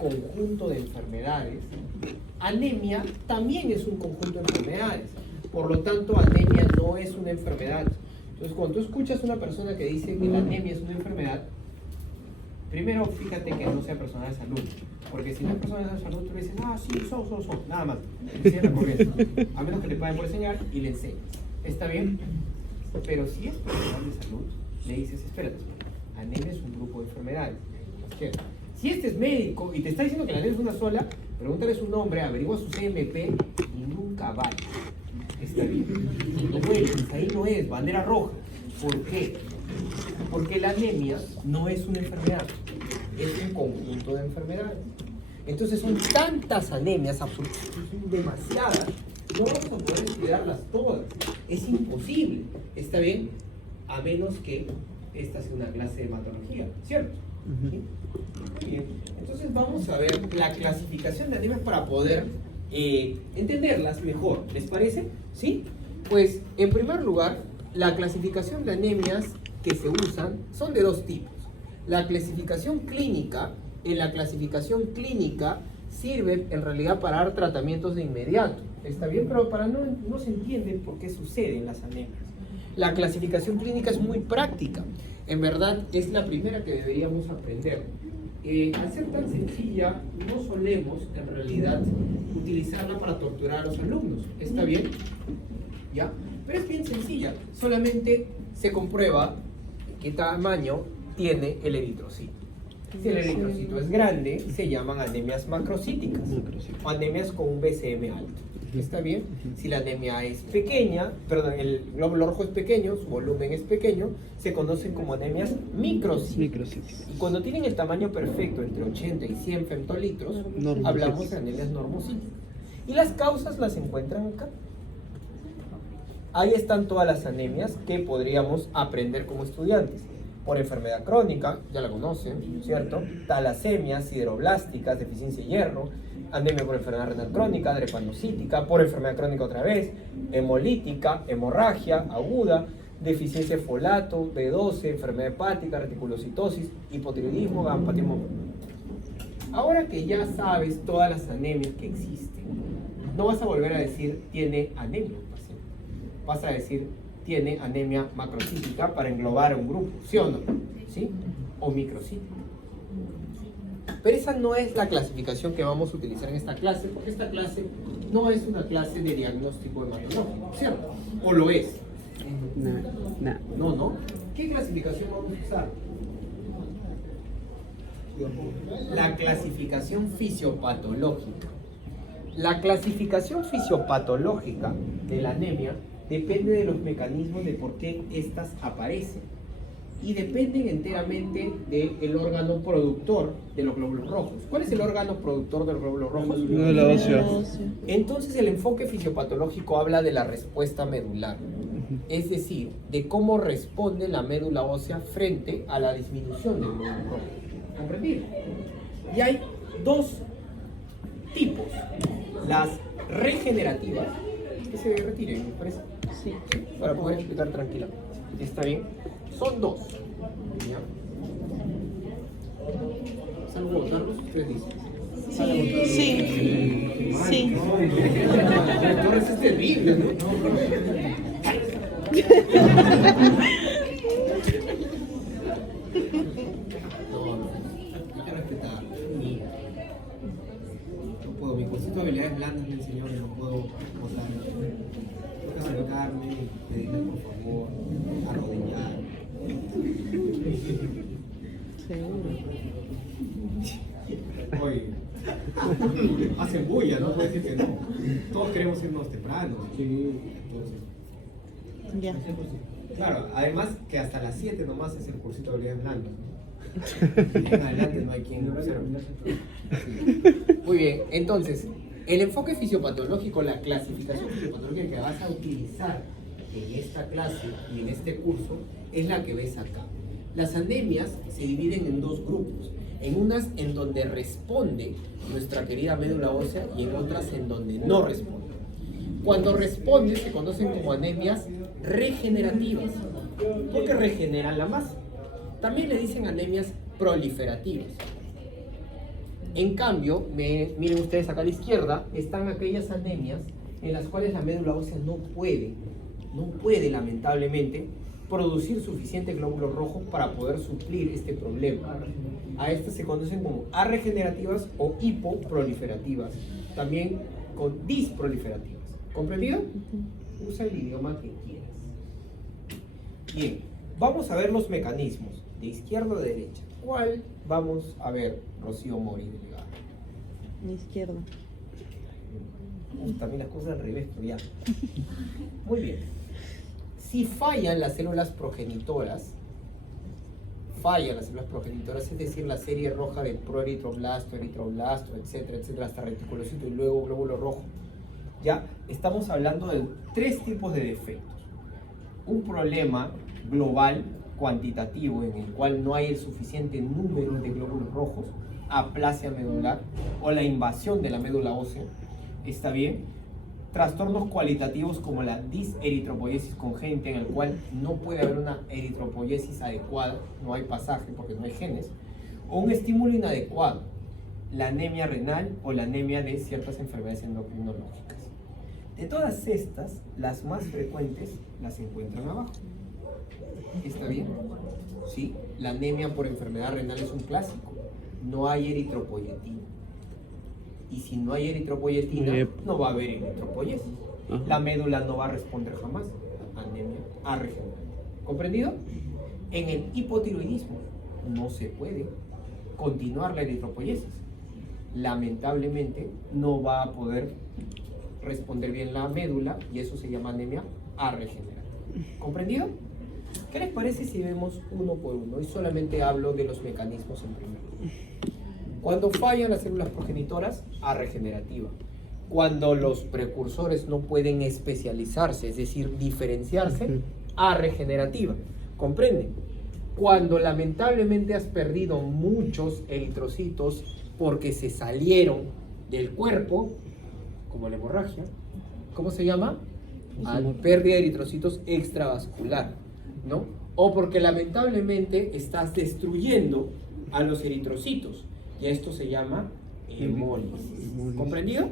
conjunto de enfermedades, anemia también es un conjunto de enfermedades. Por lo tanto, anemia no es una enfermedad. Entonces, cuando tú escuchas a una persona que dice que la anemia es una enfermedad, primero fíjate que no sea persona de salud. Porque si no es persona de salud, tú le dices, ah, sí, son, nada más. Y sigue recorriendo. A menos que te paguen por enseñar y le enseñas. ¿Está bien? Pero si es personal de salud, le dices, espérate, anemia es un grupo de enfermedades. Si este es médico y te está diciendo que la anemia es una sola, pregúntale su nombre, averigua su CMP y nunca vaya. Está bien. No vuelves, ahí no es, bandera roja. ¿Por qué? Porque la anemia no es una enfermedad, es un conjunto de enfermedades. Entonces son tantas anemias, son demasiadas, no vamos a poder estudiarlas todas, es imposible, ¿está bien? A menos que esta sea una clase de hematología, ¿cierto? ¿Sí? Muy bien, entonces vamos a ver la clasificación de anemias para poder entenderlas mejor, ¿les parece? ¿Sí? Pues en primer lugar, la clasificación de anemias que se usan son de dos tipos. La clasificación clínica, en la clasificación clínica sirve en realidad para dar tratamientos de inmediato, ¿está bien? Pero no se entiende por qué suceden las anemias. La clasificación clínica es muy práctica, en verdad es la primera que deberíamos aprender. Al ser tan sencilla, no solemos en realidad utilizarla para torturar a los alumnos, ¿está bien? ¿Ya? Pero es bien sencilla, solamente se comprueba qué tamaño tiene el eritrocito. Si el eritrocito es grande, se llaman anemias macrocíticas o anemias con un BCM alto. ¿Está bien? Si la anemia es pequeña, perdón, el glóbulo rojo es pequeño, su volumen es pequeño, se conocen como anemias microcíticas. Y cuando tienen el tamaño perfecto, entre 80 y 100 femtolitros, hablamos de anemias normocíticas. Y las causas las encuentran acá. Ahí están todas las anemias que podríamos aprender como estudiantes. Por enfermedad crónica, ya la conocen, ¿cierto? Talasemias, sideroblásticas, deficiencia de hierro, anemia por enfermedad renal crónica, drepanocítica, por enfermedad crónica otra vez, hemolítica, hemorragia aguda, deficiencia de folato, B12, enfermedad hepática, reticulocitosis, hipotiroidismo, gampatismo. Ahora que ya sabes todas las anemias que existen, no vas a volver a decir tiene anemia el paciente. Vas a decir tiene anemia macrocítica para englobar a un grupo, ¿sí o no? ¿Sí? O microcítica. Pero esa no es la clasificación que vamos a utilizar en esta clase, porque esta clase no es una clase de diagnóstico hematológico, ¿cierto? ¿O lo es? No. ¿Qué clasificación vamos a usar? La clasificación fisiopatológica. La clasificación fisiopatológica de la anemia depende de los mecanismos de por qué éstas aparecen y dependen enteramente del órgano productor de los glóbulos rojos. ¿Cuál es el órgano productor de los glóbulos rojos? Médula ósea. Entonces el enfoque fisiopatológico habla de la respuesta medular, es decir, de cómo responde la médula ósea frente a la disminución del glóbulo rojo. ¿Comprendido? Y hay dos tipos, las regenerativas, que se retiren, me parece. Sí. Para poder explicar tranquilamente. ¿Está bien? Son dos. ¿Ya? ¿Salgo a votarlos? Ustedes dicen. Sí. Entonces es terrible, ¿no? Hay que respetar. No puedo, mi cursito de habilidades blandas me enseñó que no puedo votar. Tengo que acercarme, pedirle por favor, arrodillar. Seguro. Oye, hacen bulla, no puede decir que no. Todos queremos irnos temprano. Entonces, Ya. claro, además que hasta las 7 nomás es el cursito de habilidades blandas, ¿no? En adelante no hay quien observe. Sí. Muy bien, entonces, el enfoque fisiopatológico, la clasificación fisiopatológica que vas a utilizar en esta clase y en este curso es la que ves acá. Las anemias se dividen en dos grupos, en unas en donde responde nuestra querida médula ósea y en otras en donde no responde. Cuando responde se conocen como anemias regenerativas, porque regeneran la masa. También le dicen anemias proliferativas. En cambio, miren ustedes acá a la izquierda, están aquellas anemias en las cuales la médula ósea no puede lamentablemente producir suficientes glóbulos rojos para poder suplir este problema. A estas se conocen como arregenerativas o hipoproliferativas, también con disproliferativas. ¿Comprendido? Usa el idioma que quieras. Bien, vamos a ver los mecanismos, de izquierda a derecha. ¿Cuál vamos a ver, Rocío Mori, delegada? Mi izquierda. También las cosas al revés, pero ya. Muy bien. Si fallan las células progenitoras, es decir, la serie roja del proeritroblasto, eritroblasto, etcétera, etcétera, hasta reticulocito y luego glóbulo rojo, ya estamos hablando de 3 tipos de defectos. Un problema global, cuantitativo, en el cual no hay el suficiente número de glóbulos rojos, aplasia medular o la invasión de la médula ósea, ¿está bien? Trastornos cualitativos como la diseritropoiesis congénita, en el cual no puede haber una eritropoiesis adecuada, no hay pasaje porque no hay genes, o un estímulo inadecuado, la anemia renal o la anemia de ciertas enfermedades endocrinológicas. De todas estas, las más frecuentes las encuentran abajo. ¿Está bien? Sí, la anemia por enfermedad renal es un clásico. No hay eritropoyetina. Y si no hay eritropoyetina, no va a haber eritropoiesis. La médula no va a responder jamás a anemia arregenerativa. ¿Comprendido? En el hipotiroidismo no se puede continuar la eritropoiesis. Lamentablemente no va a poder responder bien la médula y eso se llama anemia arregenerativa. ¿Comprendido? ¿Qué les parece si vemos uno por uno? Y solamente hablo de los mecanismos en primer lugar. Cuando fallan las células progenitoras, arregenerativa. Cuando los precursores no pueden especializarse, es decir, diferenciarse, arregenerativa. ¿Comprenden? Cuando lamentablemente has perdido muchos eritrocitos porque se salieron del cuerpo, como la hemorragia, ¿cómo se llama? Pérdida de eritrocitos extravascular, ¿no? O porque lamentablemente estás destruyendo a los eritrocitos. Y esto se llama hemólisis. ¿Comprendido?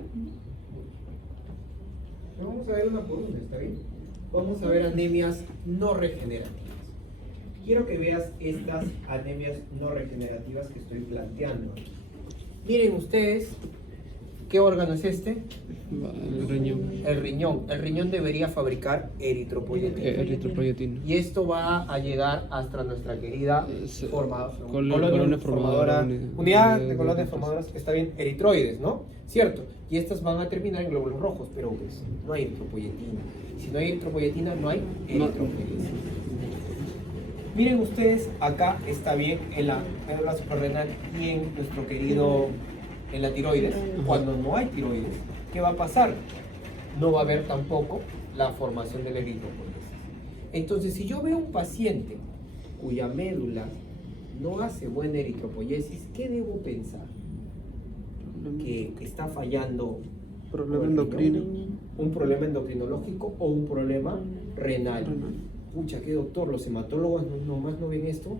Vamos a ver una por una, ¿está bien? Vamos a ver anemias no regenerativas. Quiero que veas estas anemias no regenerativas que estoy planteando. Miren ustedes, ¿qué órgano es este? El riñón. El riñón. El riñón debería fabricar eritropoyetina. Eritropoyetina. Y esto va a llegar hasta nuestra querida Colonia formadora. Unidad de colonias formadoras, está bien, eritroides, ¿no? Cierto. Y estas van a terminar en glóbulos rojos, pero pues, no hay eritropoyetina. Si no hay eritropoyetina, no hay eritropoiesis. Miren ustedes, acá está bien en la médula suprarrenal y en nuestro querido, en la tiroides. Cuando no hay tiroides, ¿qué va a pasar? No va a haber tampoco la formación del eritropoiesis. Entonces, si yo veo un paciente cuya médula no hace buena eritropoiesis, ¿qué debo pensar? Que está fallando Problema endocrino. un problema endocrinológico o un problema renal. Pucha, ¿qué doctor? ¿Los hematólogos nomás no ven esto?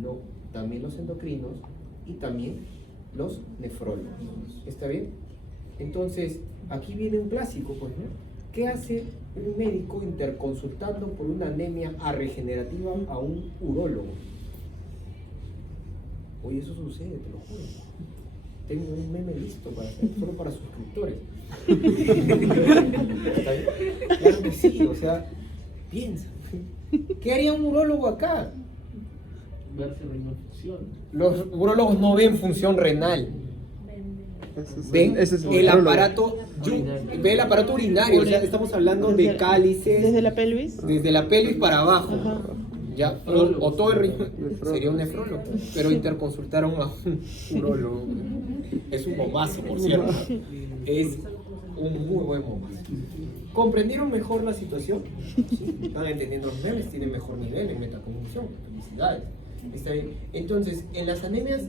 No, también los endocrinos y también los nefrólogos. ¿Está bien? Entonces, aquí viene un clásico, pues, ¿no? ¿Qué hace un médico interconsultando por una anemia arregenerativa a un urólogo? Oye, eso sucede, te lo juro. Tengo un meme listo para hacer, solo para suscriptores. ¿Está bien? Claro que sí, o sea, piensa. ¿Qué haría un urólogo acá? Ver si el riñón funciona. Los urólogos no ven función renal. Ven Ese es el aparato, ve el aparato urinario, o sea, estamos hablando de cálices. ¿Desde la pelvis? Desde la pelvis para abajo. Ajá. Ya, o todo el riñón. Sería un nefrólogo, pero interconsultaron a un urólogo. Es un bombazo, por cierto. Es un muy buen bombazo. ¿Comprendieron mejor la situación? ¿Sí? Están entendiendo los memes, tienen mejor nivel en metacognición. Felicidades. Está bien. Entonces, en las anemias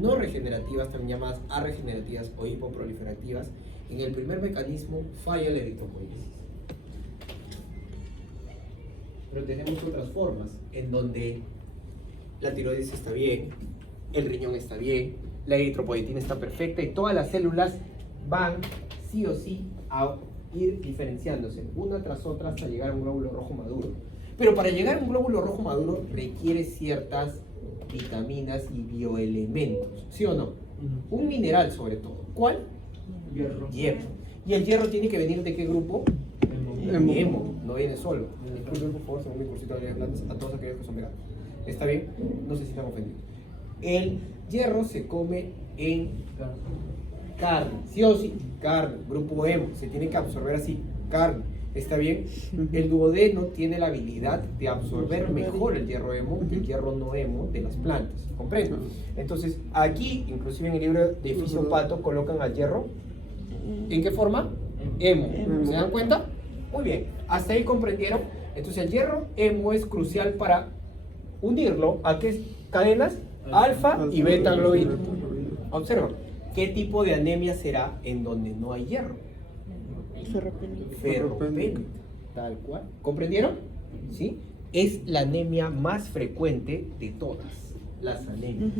no regenerativas, también llamadas arregenerativas o hipoproliferativas, en el primer mecanismo falla la eritropoiesis. Pero tenemos otras formas en donde la tiroides está bien, el riñón está bien, la eritropoyetina está perfecta y todas las células van sí o sí a ir diferenciándose una tras otra hasta llegar a un glóbulo rojo maduro. Pero para llegar a un glóbulo rojo maduro requiere ciertas vitaminas y bioelementos, ¿sí o no? Un mineral sobre todo. ¿Cuál? Hierro. Hierro. ¿Y el hierro tiene que venir de qué grupo? Hemo. No viene solo. Disculpen por favor, según mi cursito de plantas, a todos aquellos que son veganos. ¿Está bien? No se sientan ofendidos. El hierro se come en carne, sí o sí, carne, grupo hemo, se tiene que absorber así, carne, ¿está bien? El duodeno tiene la habilidad de absorber mejor el hierro hemo que el hierro no hemo de las plantas, ¿comprenden? Entonces, aquí, inclusive en el libro de Fisiopato, colocan al hierro, ¿en qué forma? Hemo, ¿se dan cuenta? Muy bien, hasta ahí comprendieron. Entonces, el hierro hemo es crucial para unirlo a qué cadenas, alfa y beta globina. Observa. ¿Qué tipo de anemia será en donde no hay hierro? Ferropénica. Tal cual. ¿Comprendieron? ¿Sí? Es la anemia más frecuente de todas las anemias.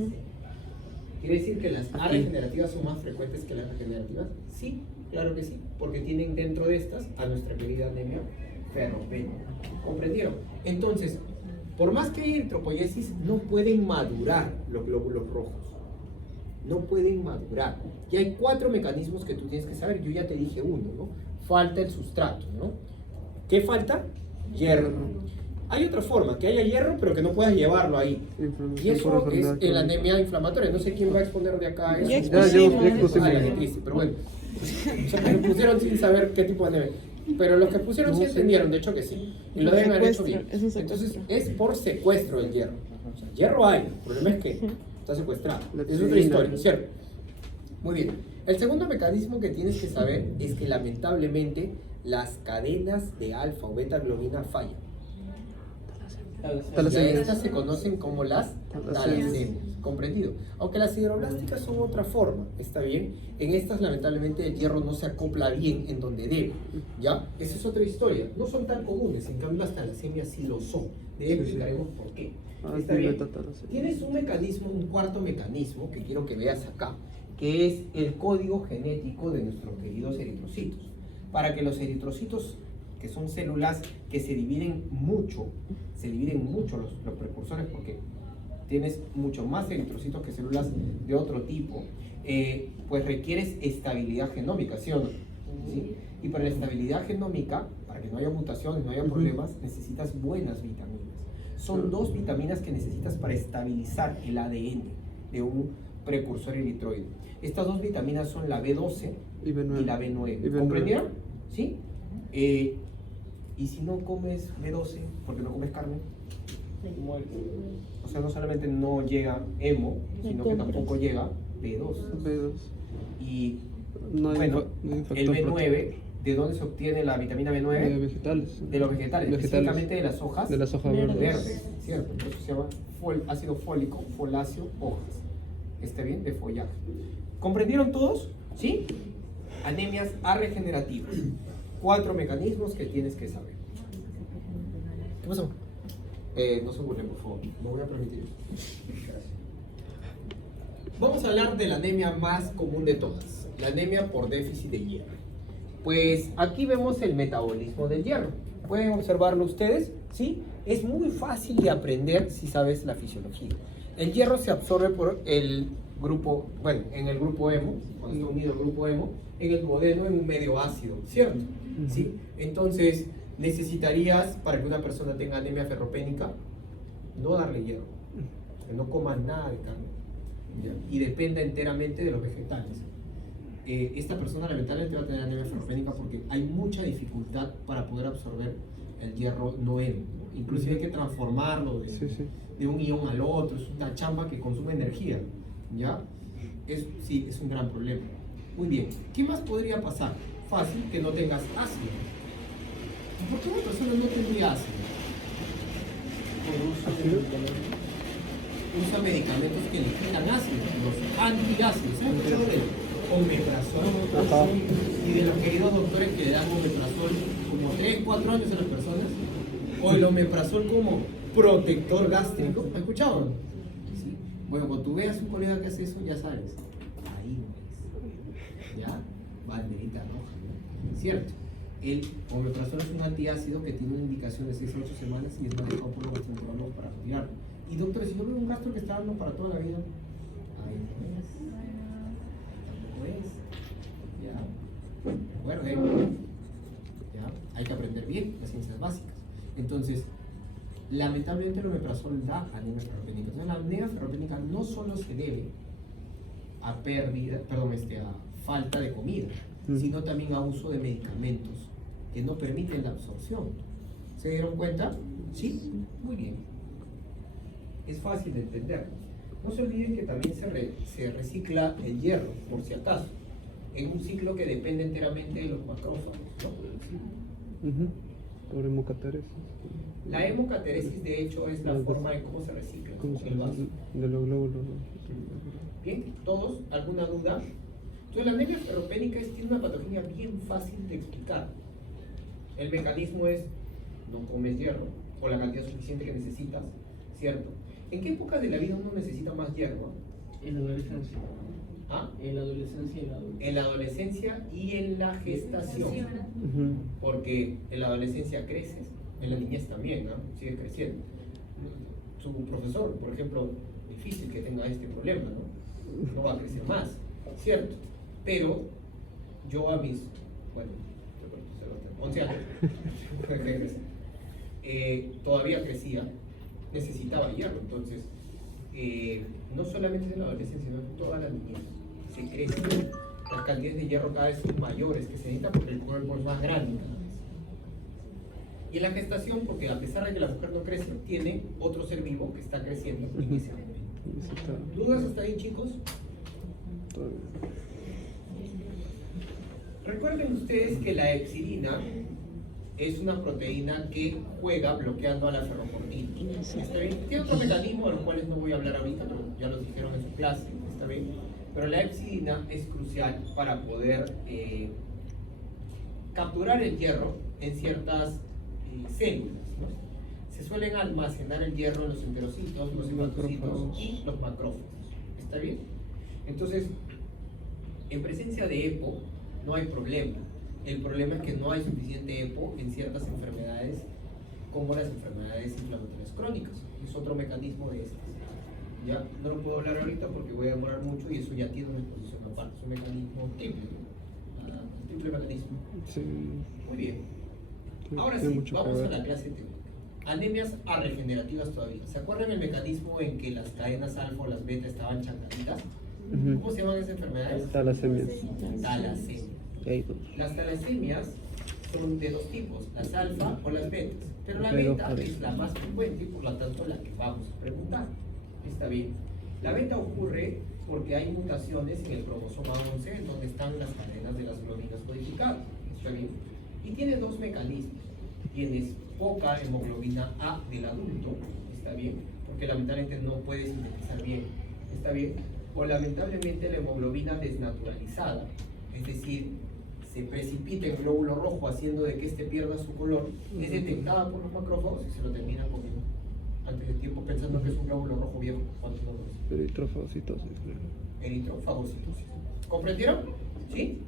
¿Quiere decir que las A regenerativas son más frecuentes que las regenerativas? Sí, claro que sí, porque tienen dentro de estas a nuestra querida anemia ferropénica. ¿Comprendieron? Entonces, por más que hay eritropoyesis, no pueden madurar los glóbulos rojos. No pueden madurar. Y hay 4 mecanismos que tú tienes que saber. Yo ya te dije uno, ¿no? Falta el sustrato, ¿no? ¿Qué falta? Hierro. Hay otra forma, que haya hierro, pero que no puedas llevarlo ahí. Y eso es la anemia inflamatoria. No sé quién va a exponer de acá eso. Ya expusimos. Qué triste, pero bueno. O sea, me lo pusieron sin saber qué tipo de anemia. Pero los que pusieron sí entendieron, de hecho que sí. Y lo deben haber hecho bien. Entonces, es por secuestro del hierro. O sea, hierro hay, el problema es que está secuestrado. Es otra historia, ¿cierto? Muy bien. El segundo mecanismo que tienes que saber es que lamentablemente las cadenas de alfa o beta globina fallan. Estas se conocen como las talasemias, ¿comprendido? Aunque las hidroblásticas son otra forma, ¿está bien? En estas lamentablemente el hierro no se acopla bien en donde debe, ¿ya? Esa es otra historia, no son tan comunes, en cambio las talasemias sí lo son, de ahí explicaremos por qué. ¿Está bien? Tienes un mecanismo, un cuarto mecanismo que quiero que veas acá, que es el código genético de nuestros queridos eritrocitos. Para que los eritrocitos, que son células que se dividen mucho los precursores, porque tienes mucho más eritrocitos que células de otro tipo, pues requieres estabilidad genómica, ¿sí o no? ¿Sí? Y para la estabilidad genómica, para que no haya mutaciones, no haya problemas, necesitas buenas vitaminas. Son 2 vitaminas que necesitas para estabilizar el ADN de un precursor eritroide. Estas 2 vitaminas son la B12 y la B9. ¿Comprendieron? ¿Sí? Y si no comes B12, porque no comes carne, o sea, no solamente no llega hemo, sino que tampoco llega B2. Y bueno, el B9, ¿de dónde se obtiene la vitamina B9? De vegetales. De los vegetales, específicamente de las hojas. De las hojas verdes, ¿cierto? Entonces se llama ácido fólico, foláceo, hojas. ¿Está bien? De follaje. ¿Comprendieron todos? ¿Sí? Anemias A regenerativas. 4 mecanismos que tienes que saber. ¿Qué pasó? No se burlen, por favor. No voy a permitir eso. Gracias. Vamos a hablar de la anemia más común de todas. La anemia por déficit de hierro. Pues aquí vemos el metabolismo del hierro. ¿Pueden observarlo ustedes? ¿Sí? Es muy fácil de aprender si sabes la fisiología. El hierro se absorbe por el grupo, bueno, en el grupo hemo, cuando está unido el grupo hemo, en el duodeno en un medio ácido, ¿cierto? ¿Sí? Entonces, necesitarías, para que una persona tenga anemia ferropénica, no darle hierro, que no coma nada de carne, ¿ya? Y dependa enteramente de los vegetales. Esta persona lamentablemente va a tener anemia ferropénica porque hay mucha dificultad para poder absorber el hierro no hemo, ¿no? Inclusive hay que transformarlo de un ion al otro, es una chamba que consume energía, ¿ya? Sí, es un gran problema. Muy bien, ¿qué más podría pasar? Fácil, que no tengas ácido. ¿Por qué una persona no tendría ácido? Por uso usa medicamentos que le quitan ácido, los antiácidos. ¿Se han escuchado del omeprazol? Y de los queridos doctores que le dan omeprazol como 3-4 años a las personas, o el omeprazol como protector gástrico. ¿Han escuchado? ¿Sí? Bueno, cuando tú veas un colega que hace eso, ya sabes, ahí no es. ¿Ya? Banderita roja, ¿no? ¿Cierto? El omeprazol es un antiácido que tiene una indicación de 6 a 8 semanas y es manejado por los gastroenterólogos para retirarlo. Y doctor, si yo veo un gasto que está dando para toda la vida, ahí no es. Tampoco es. ¿Ya? Bueno, ¿ya? Hay que aprender bien las ciencias básicas. Entonces, lamentablemente el omeprazol da anemia ferropénica. Entonces, la anemia ferropénica no solo se debe a a falta de comida, sino también a uso de medicamentos que no permiten la absorción. ¿Se dieron cuenta? ¿Sí? Muy bien. Es fácil de entender. No se olviden que también se recicla el hierro, por si acaso, en un ciclo que depende enteramente de los macrófagos, ¿no? Por hemocateresis. La hemocateresis, de hecho, es la forma de cómo se recicla el vaso. De los glóbulos. Bien, ¿todos? ¿Alguna duda? Entonces, la anemia ferropénica tiene una patología bien fácil de explicar. El mecanismo es, no comes hierro, o la cantidad suficiente que necesitas, ¿cierto? ¿En qué épocas de la vida uno necesita más hierro? En la adolescencia. ¿Ah? En la adolescencia y la adultez. En la adolescencia y en la gestación. Porque en la adolescencia creces, en la niñez también, ¿no? Sigue creciendo. Su profesor, por ejemplo, difícil que tenga este problema, ¿no? No va a crecer más, ¿cierto? Pero yo a mis, bueno, 11 años, todavía crecía, necesitaba hierro. Entonces, no solamente en la adolescencia, sino en toda la niñez se crece. Las cantidades de hierro cada vez son mayores que se necesitan porque el cuerpo es más grande cada vez. Y en la gestación, porque a pesar de que la mujer no crece, tiene otro ser vivo que está creciendo en ese momento. ¿Dudas hasta ahí, chicos? Recuerden ustedes que la epsilina es una proteína que juega bloqueando a la ferroportina. ¿Está bien? Tiene otro mecanismo de los cuales no voy a hablar ahorita, pero ya los dijeron en su clase. ¿Está bien? Pero la epsilina es crucial para poder capturar el hierro en ciertas células, ¿no? Se suelen almacenar el hierro en los enterocitos, los hematocitos y los macrófagos. ¿Está bien? Entonces, en presencia de EPO no hay problema. El problema es que no hay suficiente EPO en ciertas enfermedades, como las enfermedades inflamatorias crónicas. Es otro mecanismo de estas. Ya no lo puedo hablar ahorita porque voy a demorar mucho y eso ya tiene una exposición aparte. Es un mecanismo triple, ¿no? Triple mecanismo. Sí. Muy bien. Ahora sí, vamos a la clase teórica. Anemias arregenerativas todavía. ¿Se acuerdan el mecanismo en que las cadenas alfa o las beta estaban chancaditas? ¿Cómo se llaman esas enfermedades? Talasemias. Talasemias. Las talasemias son de dos tipos, las alfa o las betas. Pero la beta es la más frecuente y por lo tanto la que vamos a preguntar. Está bien. La beta ocurre porque hay mutaciones en el cromosoma 11 en donde están las cadenas de las glóbulas codificadas. Está bien. Y tiene dos mecanismos. Tienes poca hemoglobina A del adulto, está bien, porque lamentablemente no puede sintetizar bien, está bien, o lamentablemente la hemoglobina desnaturalizada, es decir, se precipita en glóbulo rojo haciendo de que este pierda su color, es detectada por los macrófagos y se lo terminan comiendo antes de tiempo pensando que es un glóbulo rojo viejo cuando no lo es. Eritrofagocitosis. Eritrofagocitosis. ¿Comprendieron? ¿Sí?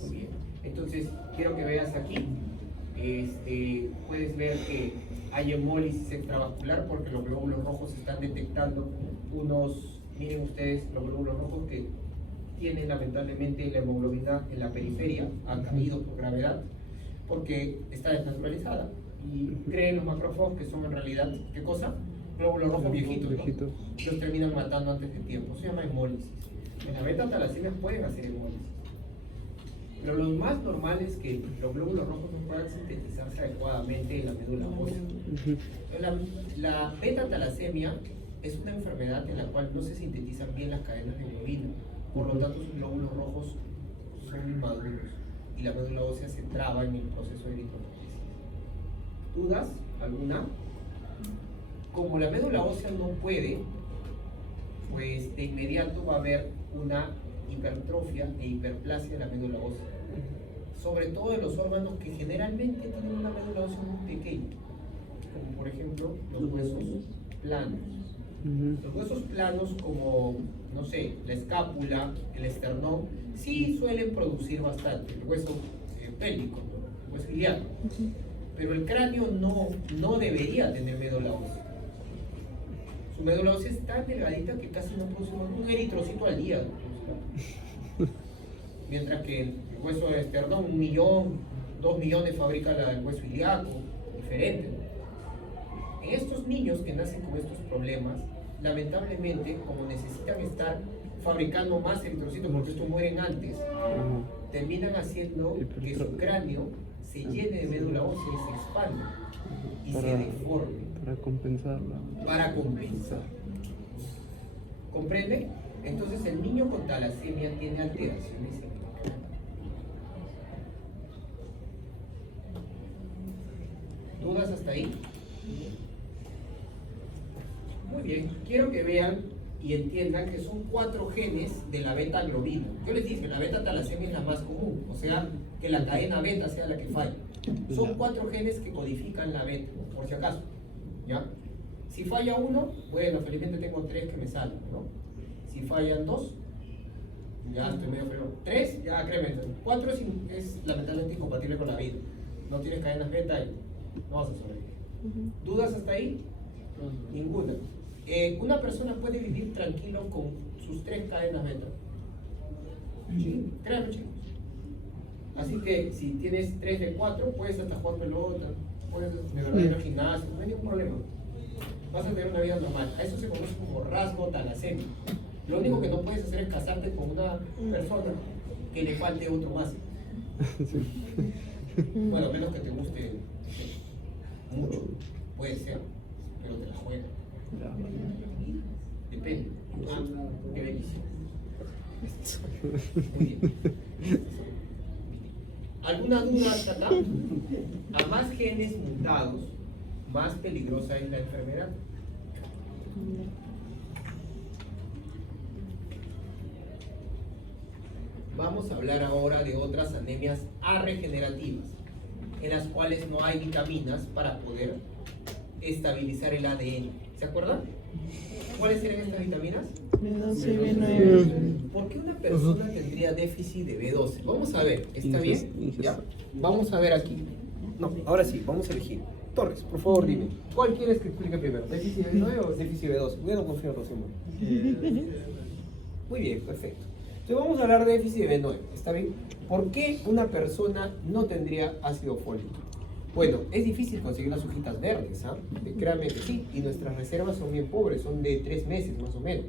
Muy bien. Entonces, quiero que veas aquí. Puedes ver que hay hemólisis extravascular porque los glóbulos rojos están detectando miren ustedes, los glóbulos rojos que tienen lamentablemente la hemoglobina en la periferia, ha caído por gravedad, porque está desnaturalizada. Y creen los macrófagos que son en realidad, ¿qué cosa? Glóbulos rojos viejitos, ¿no? Los terminan matando antes de tiempo, se llama hemólisis. En la beta-talasemias pueden hacer hemólisis. Pero lo más normal es que los glóbulos rojos no puedan sintetizarse adecuadamente en la médula ósea. La beta-talasemia es una enfermedad en la cual no se sintetizan bien las cadenas de hemoglobina. Por lo tanto, sus glóbulos rojos son inmaduros y la médula ósea se traba en el proceso de eritropoyesis. ¿Dudas? ¿Alguna? Como la médula ósea no puede, pues de inmediato va a haber una hipertrofia e hiperplasia de la médula ósea, sobre todo de los órganos que generalmente tienen una médula ósea muy pequeña, como por ejemplo los huesos planos, Los huesos planos como, no sé, la escápula, el esternón, sí suelen producir bastante, el hueso pélvico, ¿no? El hueso ilíaco. Pero el cráneo no debería tener médula ósea. Su médula ósea es tan delgadita que casi no produce un eritrocito al día. ¿No? Mientras que el hueso de esternón, 1 millón, 2 millones fabrica el hueso ilíaco, diferente. En estos niños que nacen con estos problemas, lamentablemente, como necesitan estar fabricando más eritrocitos porque estos mueren antes, terminan haciendo que su cráneo se llene de médula ósea y se expanda y se deforme. Para compensarla. Para compensar. ¿Comprende? Entonces el niño con talasemia tiene alteraciones en el cráneo. ¿Dudas hasta ahí? Muy bien, quiero que vean y entiendan que son 4 genes de la beta globina. Yo les dije, la beta talasemia es la más común, o sea, que la cadena beta sea la que falla. Son 4 genes que codifican la beta, por si acaso. ¿Ya? Si falla uno, bueno, felizmente tengo 3 que me salvan, ¿no? Si fallan 2, ya estoy medio frío. 3, ya créeme, 4 es lamentablemente incompatible con la vida. No tienes cadenas beta y no vas a sobrevivir. ¿Dudas hasta ahí? Ninguna. Una persona puede vivir tranquilo con sus 3 cadenas beta. Sí, créanme, chicos. Así que si tienes 3 de 4, puedes hasta jugar pelota, puedes de verdad ir al gimnasio, no hay ningún problema. Vas a tener una vida normal. A eso se conoce como rasgo talasémico. Lo único que no puedes hacer es casarte con una persona que le falte otro más. Bueno, menos que te guste mucho, puede ser, pero te la juegas. Depende. Ah, qué bendición. Muy bien. ¿Alguna duda hasta acá? A más genes mutados, más peligrosa es la enfermedad. Vamos a hablar ahora de otras anemias arregenerativas, en las cuales no hay vitaminas para poder estabilizar el ADN. ¿Se acuerdan? ¿Cuáles eran estas vitaminas? B12 y B9. ¿Por qué una persona tendría déficit de B12? Vamos a ver, ¿está bien? ¿Ya? Vamos a ver aquí. No, ahora sí, vamos a elegir. Torres, por favor dime, ¿cuál quieres que explique primero? ¿Déficit de B9 o déficit de B12? Yo no confío en Rosemo. Muy bien, perfecto. Entonces vamos a hablar de déficit de B9, ¿está bien? ¿Por qué una persona no tendría ácido fólico? Bueno, es difícil conseguir las hojitas verdes, ¿ah? Créanme que sí, y nuestras reservas son bien pobres, son de 3 meses más o menos.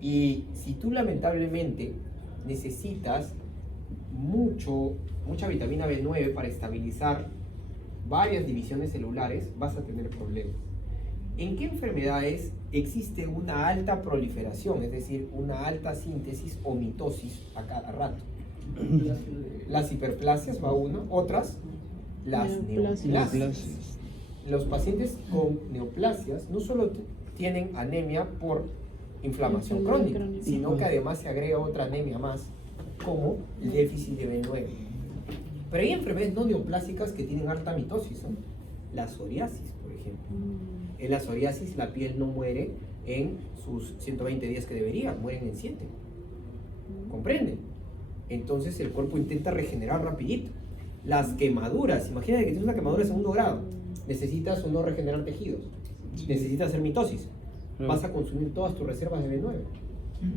Y si tú lamentablemente necesitas mucha vitamina B9 para estabilizar varias divisiones celulares, vas a tener problemas. ¿En qué enfermedades existe una alta proliferación, es decir, una alta síntesis o mitosis a cada rato? Las hiperplasias va una, otras las neoplasias. Los pacientes con neoplasias no solo tienen anemia por inflamación crónica, sino que además se agrega otra anemia más, como el déficit de B9. Pero hay enfermedades no neoplásicas que tienen alta mitosis, ¿no? La psoriasis, por ejemplo. En la psoriasis la piel no muere en sus 120 días que debería, mueren en 7. ¿Comprenden? Entonces el cuerpo intenta regenerar rapidito. Las quemaduras, imagínate que tienes una quemadura de 2.º grado, necesitas o no regenerar tejidos, necesitas hacer mitosis, vas a consumir todas tus reservas de B9.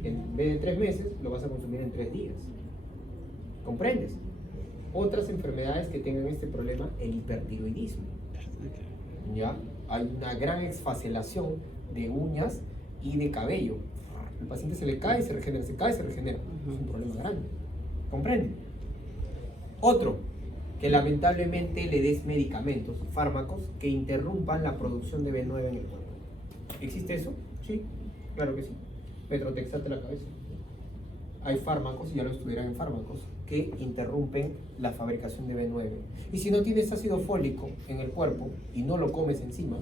En vez de 3 meses, lo vas a consumir en 3 días. ¿Comprendes? Otras enfermedades que tengan este problema, el hipertiroidismo. ¿Ya? Hay una gran exfaselación de uñas y de cabello. El paciente se le cae y se regenera, se cae y se regenera. Es un problema grande. ¿Comprende? Otro, que lamentablemente le des medicamentos, fármacos, que interrumpan la producción de B9 en el cuerpo. ¿Existe eso? Sí, claro que sí. Metrotexate la cabeza. Hay fármacos, ya lo estudiarán en fármacos, que interrumpen la fabricación de B9. Y si no tienes ácido fólico en el cuerpo y no lo comes encima,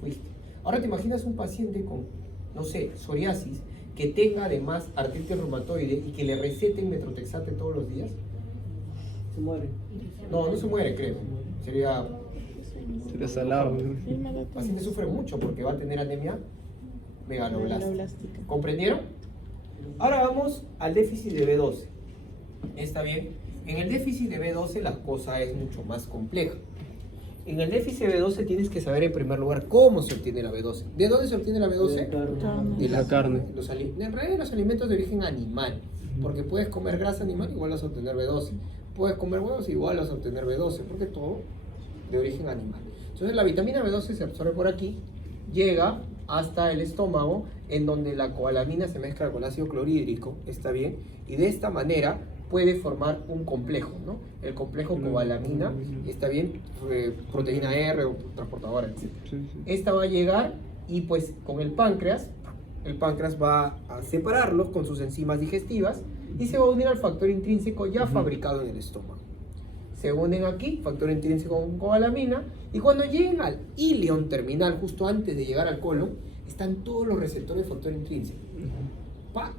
fuiste. Ahora te imaginas un paciente con, no sé, psoriasis, que tenga además artritis reumatoide y que le receten metrotexate todos los días. Se muere. No, no se muere, creo. Sería Se le salaba. El paciente sufre mucho porque va a tener anemia megaloblástica. Megaloblástica. ¿Comprendieron? Ahora vamos al déficit de B12. ¿Está bien? En el déficit de B12 la cosa es mucho más compleja. En el déficit de B12 tienes que saber en primer lugar cómo se obtiene la B12. ¿De dónde se obtiene la B12? Carne. De La carne. En realidad los alimentos de origen animal. Porque puedes comer grasa animal, igual vas a obtener B12. Puedes comer huevos, igual vas a obtener B12. Porque todo de origen animal. Entonces la vitamina B12 se absorbe por aquí, llega hasta el estómago, en donde la cobalamina se mezcla con ácido clorhídrico, ¿está bien? Y de esta manera puede formar un complejo, ¿no? El complejo cobalamina, ¿está bien? Proteína R o transportadora, etc. Sí, sí. Esta va a llegar y pues con el páncreas va a separarlos con sus enzimas digestivas y se va a unir al factor intrínseco ya fabricado en el estómago. Se unen aquí, factor intrínseco con cobalamina, y cuando lleguen al íleon terminal, justo antes de llegar al colon, están todos los receptores de factor intrínseco.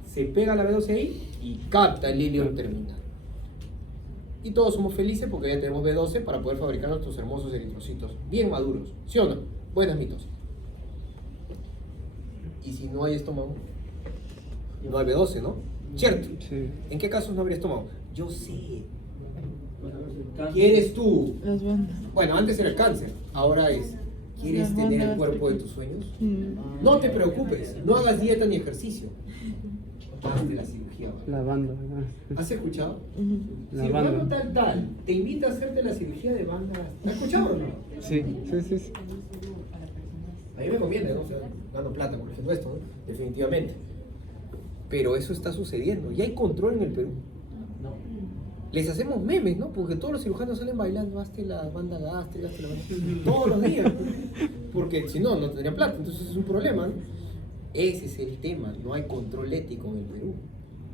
Se pega la B12 ahí y capta el íleon terminal. Y todos somos felices porque ya tenemos B12 para poder fabricar nuestros hermosos eritrocitos bien maduros. ¿Sí o no? Buenas mitos. Y si no hay estómago, no hay B12, ¿no? ¿Cierto? Sí. ¿En qué casos no habría estómago? Yo sé. ¿Quién eres tú? Las bandas. Bueno, antes era el cáncer, ahora es, ¿quieres Las tener el bandas. cuerpo de tus sueños? Mm. No te preocupes, no hagas dieta ni ejercicio. Hazte la cirugía. ¿Vale? La banda, ¿verdad? ¿Has escuchado? Ujú. La Si banda. Fulano tal te invita a hacerte la cirugía de banda, ¿has escuchado o no? Sí, sí, sí, sí. A mí me conviene, ¿no? O sea, gano plata por ejemplo esto, ¿no? Definitivamente. Pero eso está sucediendo, y hay control en el Perú. Les hacemos memes, ¿no? Porque todos los cirujanos salen bailando, hazte la banda gástrica, hazte la banda... todos los días. Porque si no, no tendrían plata, entonces es un problema, ¿no? Ese es el tema, no hay control ético en el Perú.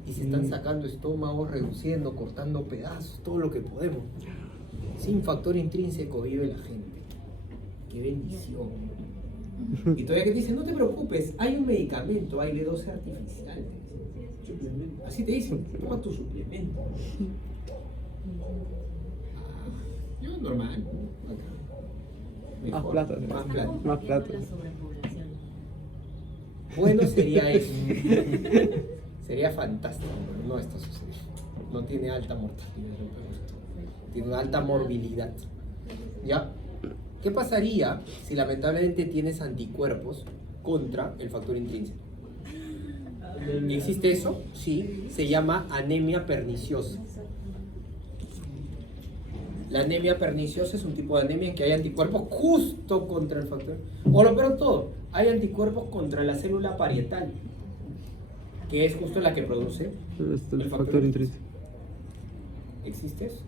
Y se están sacando estómagos, reduciendo, cortando pedazos, todo lo que podemos. Sin factor intrínseco vive la gente. ¡Qué bendición! Y todavía que te dicen, no te preocupes, hay un medicamento, hay B12 artificial. Así te dicen, toma tu suplemento. Yo normal, ¿no? Acá. Más Mejor, plata. Más plata. Más plata. Bueno sería eso. Sería fantástico, pero no está sucediendo. No tiene alta mortalidad, tiene una alta morbilidad. ¿Ya? ¿Qué pasaría si lamentablemente tienes anticuerpos contra el factor intrínseco? ¿Existe eso? Sí, se llama anemia perniciosa. La anemia perniciosa es un tipo de anemia en que hay anticuerpos justo contra el factor. O lo peor de todo, hay anticuerpos contra la célula parietal, que es justo la que produce El factor intrínseco. ¿Existe eso?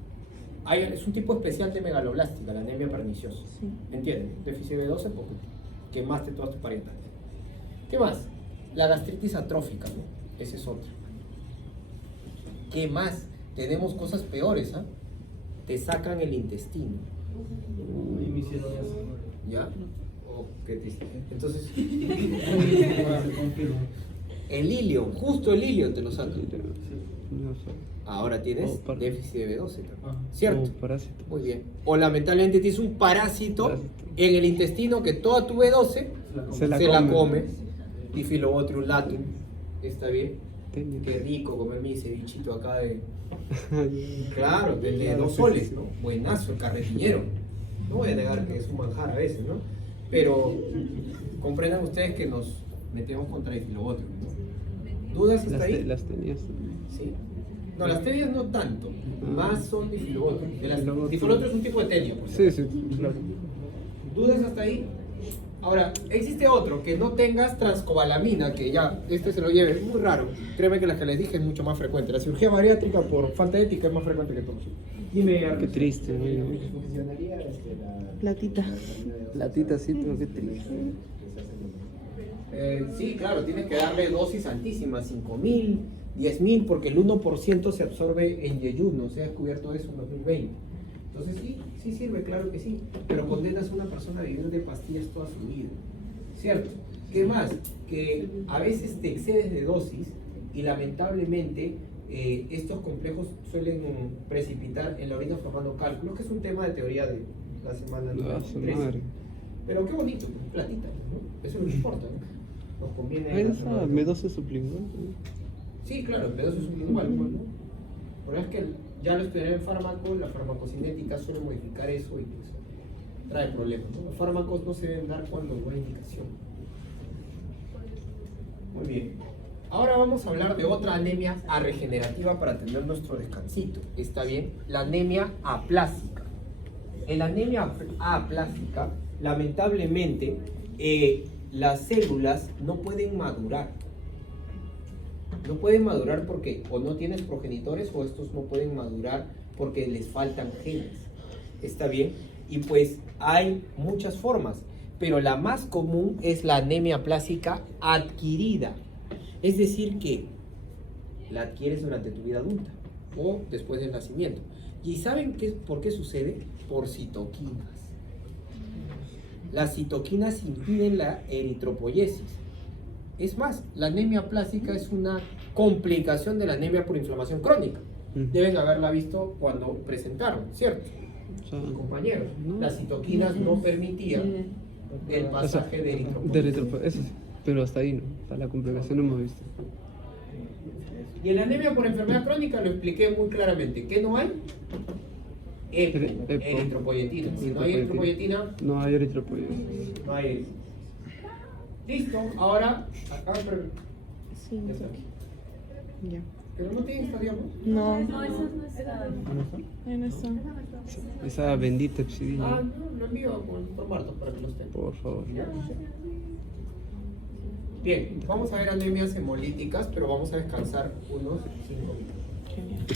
Es un tipo especial de megaloblástica, la anemia perniciosa. Sí. ¿Entiendes? Déficit B12 porque quemaste todas tus parietales. ¿Qué más? La gastritis atrófica, ¿no? Esa es otra. ¿Qué más? Tenemos cosas peores, ¿ah? Te sacan el intestino. Ahí me hicieron eso. ¿Ya? Oh, qué triste. Entonces, Confirmo. el ilion, justo el ilion te lo sacan. No sé. Ahora tienes Oh, déficit de B12 también. Ajá. ¿Cierto? Oh, parásito. Muy bien. O lamentablemente tienes un parásito Parásito. en el intestino que toda tu B12 Se la se la come. come. Difilobotrium latum. ¿Está bien? Tenía. Qué rico comerme ese bichito acá de... Claro, de 2 soles, ¿no? Buenazo, el carretillero. No voy a negar que es un manjar a veces, ¿no? Pero comprendan ustedes que nos metemos contra Difilobotrium, ¿no? ¿Dudas hasta ahí? Las tenías. Sí. No, las tenias no tanto. Más son Difilobotrium. Difilobotrium. Difilobotrium es un tipo de tenia, por Sí, cierto. sí, claro. ¿Dudas hasta ahí? Ahora, existe otro, que no tengas transcobalamina, que ya, este se lo lleve, es muy raro. Créeme que las que les dije es mucho más frecuente. La cirugía bariátrica por falta de ética es más frecuente que todo. Dime, Qué triste, oye, oye. Platita. Latita, sí, pero qué triste. Sí, claro, tienes que darle dosis altísimas, 5.000, 10.000, porque el 1% se absorbe en yeyuno, se ha descubierto eso en 2020. Entonces sí sirve, claro que sí, pero condenas a una persona a vivir de pastillas toda su vida, ¿cierto? ¿Qué más? Que a veces te excedes de dosis y lamentablemente estos complejos suelen precipitar en la orina formando cálculos, que es un tema de teoría la semana Ah, número su 13. madre. Pero qué bonito, platita, ¿no? Eso es lo que importa, ¿no? Nos conviene. Ahí la está, semana. M12 sublingual. Sí, claro, en pedazos sublingual, pues, ¿no? Pero es que ya lo estudiaré en fármaco, la farmacocinética suele modificar eso y pues, trae problemas, ¿no? Los fármacos no se deben dar cuando no hay indicación. Muy bien. Ahora vamos a hablar de otra anemia arregenerativa para tener nuestro descansito. ¿Está bien? La anemia aplásica. En la anemia aplásica, lamentablemente, las células no pueden madurar. No pueden madurar porque o no tienes progenitores o estos no pueden madurar porque les faltan genes. ¿Está bien? Y pues hay muchas formas, pero la más común es la anemia aplásica adquirida. Es decir que la adquieres durante tu vida adulta o después del nacimiento. ¿Y saben por qué sucede? Por citoquinas. Las citoquinas impiden la eritropoyesis. Es más, la anemia aplásica es una complicación de la anemia por inflamación crónica. Deben haberla visto cuando presentaron, ¿cierto? O sea, Compañeros, no. las citoquinas no permitían el pasaje de eritropoyesis. de eso sí, pero hasta ahí no. Hasta la complicación no hemos visto. Y en la anemia por enfermedad crónica lo expliqué muy claramente. ¿Qué no hay? Epo. Eritropoyetina. Si no hay eritropoyetina, No hay eritropoyesis. no hay eritropoyetina. Listo, ahora acá, pero, Sí, ya está. ya. Pero no tiene historia, No, ¿No está? ahí no está. Esa bendita epsidina. Ah, no, lo envío por Marta para que los tenga. Por favor. Bien, vamos a ver anemias hemolíticas, pero vamos a descansar unos 5 minutos. Genial.